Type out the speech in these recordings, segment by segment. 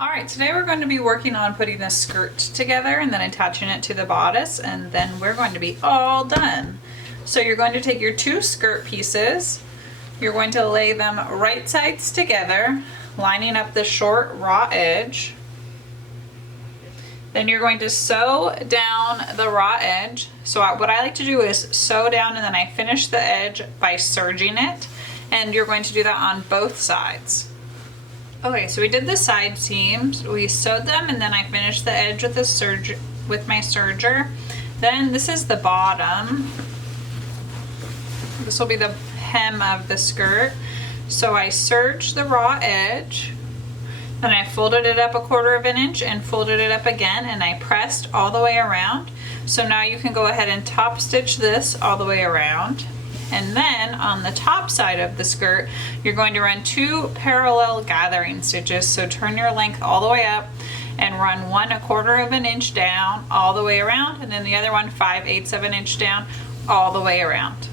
Alright, today we're going to be working on putting this skirt together and then attaching it to the bodice, and then we're going to be all done. So you're going to take your two skirt pieces, you're going to lay them right sides together, lining up the short raw edge. Then you're going to sew down the raw edge. So what I like to do is sew down and then I finish the edge by serging it, and you're going to do that on both sides. Okay, so we did the side seams, we sewed them, and then I finished the edge with my serger. Then this is the bottom. This will be the hem of the skirt. So I serged the raw edge, then I folded it up 1/4 of an inch and folded it up again, and I pressed all the way around. So now you can go ahead and top stitch this all the way around. And then on the top side of the skirt, you're going to run 2 parallel gathering stitches. So turn your length all the way up and run 1 1/4 of an inch down all the way around, and then the other one 5/8 of an inch down all the way around.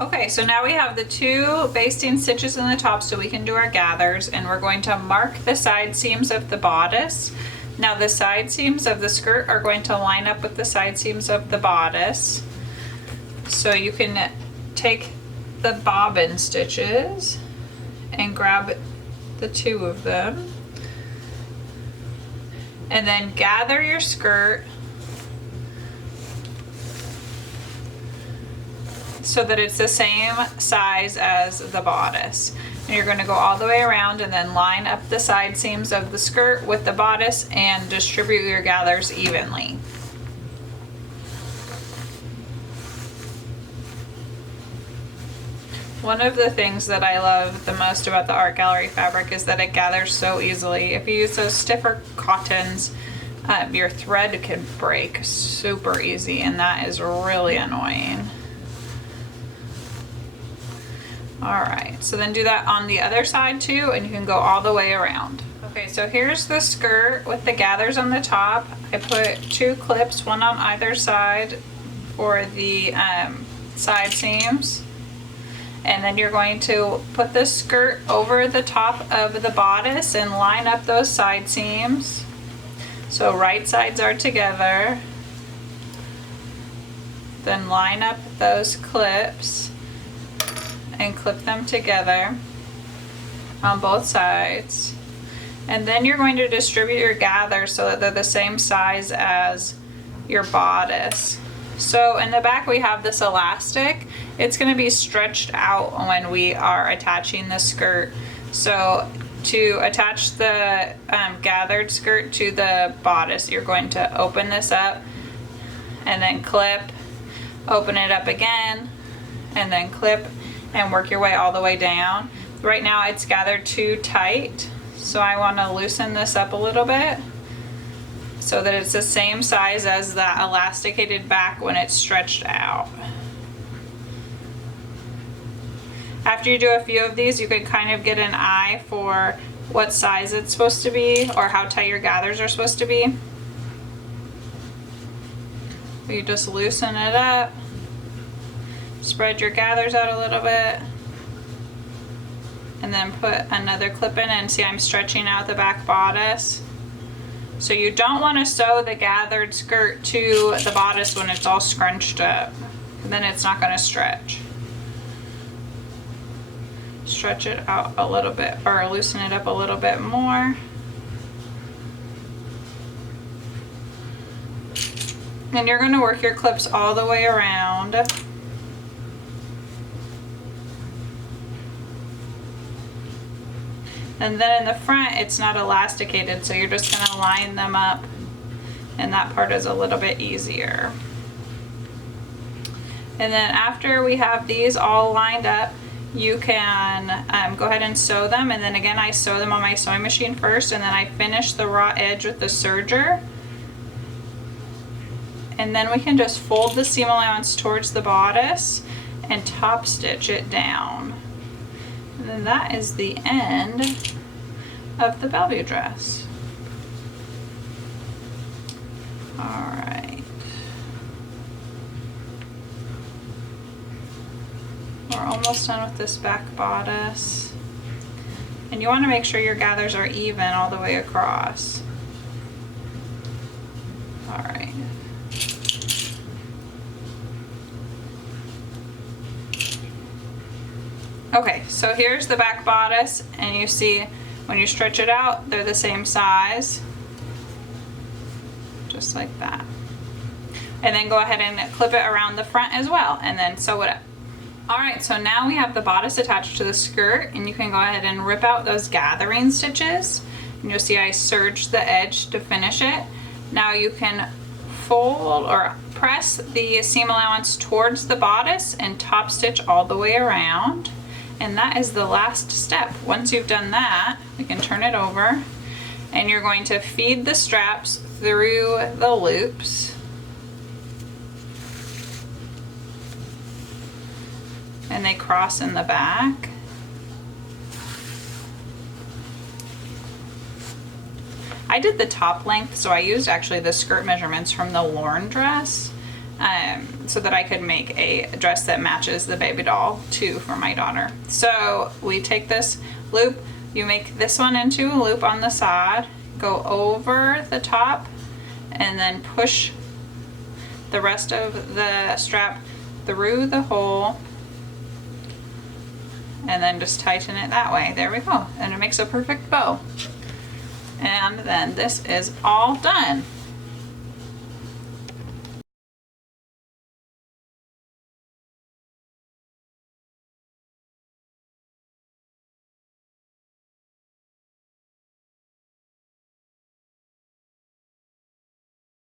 Okay, so now we have the 2 basting stitches in the top so we can do our gathers, and we're going to mark the side seams of the bodice. Now the side seams of the skirt are going to line up with the side seams of the bodice. So you can take the bobbin stitches and grab the 2 of them, and then gather your skirt so that it's the same size as the bodice. And you're going to go all the way around and then line up the side seams of the skirt with the bodice and distribute your gathers evenly. One of the things that I love the most about the art gallery fabric is that it gathers so easily. If you use those stiffer cottons, your thread can break super easy, and that is really annoying. Alright, so then do that on the other side too, and you can go all the way around. Okay, so here's the skirt with the gathers on the top. I put 2 clips, one on either side for the side seams. And then you're going to put the skirt over the top of the bodice and line up those side seams. So right sides are together. Then line up those clips and clip them together on both sides. And then you're going to distribute your gathers so that they're the same size as your bodice. So in the back we have this elastic. It's going to be stretched out when we are attaching the skirt. So to attach the gathered skirt to the bodice, you're going to open this up and then clip, open it up again, and then clip and work your way all the way down. Right now it's gathered too tight, so I want to loosen this up a little bit so that it's the same size as that elasticated back when it's stretched out. After you do a few of these, you can kind of get an eye for what size it's supposed to be or how tight your gathers are supposed to be. You just loosen it up, spread your gathers out a little bit, and then put another clip in, and see I'm stretching out the back bodice. So you don't want to sew the gathered skirt to the bodice when it's all scrunched up, then it's not going to stretch. Stretch it out a little bit, or loosen it up a little bit more. Then you're going to work your clips all the way around. And then in the front it's not elasticated, so you're just going to line them up, and that part is a little bit easier. And then after we have these all lined up, you can go ahead and sew them, and then again I sew them on my sewing machine first, and then I finish the raw edge with the serger. And then we can just fold the seam allowance towards the bodice and top stitch it down. And then that is the end of the Bellevue dress. Alright. We're almost done with this back bodice. And you want to make sure your gathers are even all the way across. All right. Okay, so here's the back bodice, and you see when you stretch it out, they're the same size. Just like that. And then go ahead and clip it around the front as well, and then sew it up. All right, so now we have the bodice attached to the skirt, and you can go ahead and rip out those gathering stitches. And you'll see I serged the edge to finish it. Now you can fold or press the seam allowance towards the bodice and top stitch all the way around. And that is the last step. Once you've done that, we can turn it over, and you're going to feed the straps through the loops. And they cross in the back. I did the top length, so I used actually the skirt measurements from the Lorne dress, so that I could make a dress that matches the baby doll too for my daughter. So we take this loop, you make this one into a loop on the side, go over the top, and then push the rest of the strap through the hole, and then just tighten it that way. There we go. And it makes a perfect bow. And then this is all done.